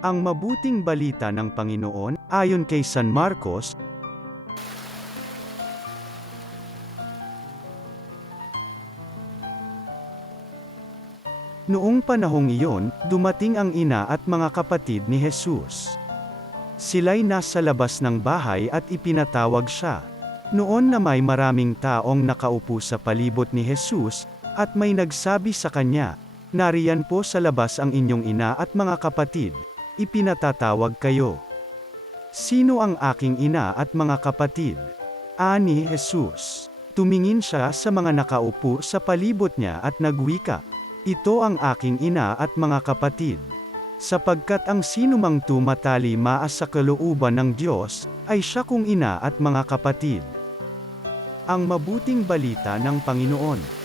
Ang mabuting balita ng Panginoon, ayon kay San Marcos. Noong panahong iyon, dumating ang ina at mga kapatid ni Jesus. Sila'y nasa labas ng bahay at ipinatawag siya. Noon na may maraming taong nakaupo sa palibot ni Jesus, at may nagsabi sa kanya, "Nariyan po sa labas ang inyong ina at mga kapatid. Ipinatatawag kayo." "Sino ang aking ina at mga kapatid?" ani Jesus. Tumingin siya sa mga nakaupo sa palibot niya at nagwika, "Ito ang aking ina at mga kapatid. Sapagkat ang sinumang tumatalima sa kalooban ng Diyos, ay siya kong ina at mga kapatid." Ang mabuting balita ng Panginoon.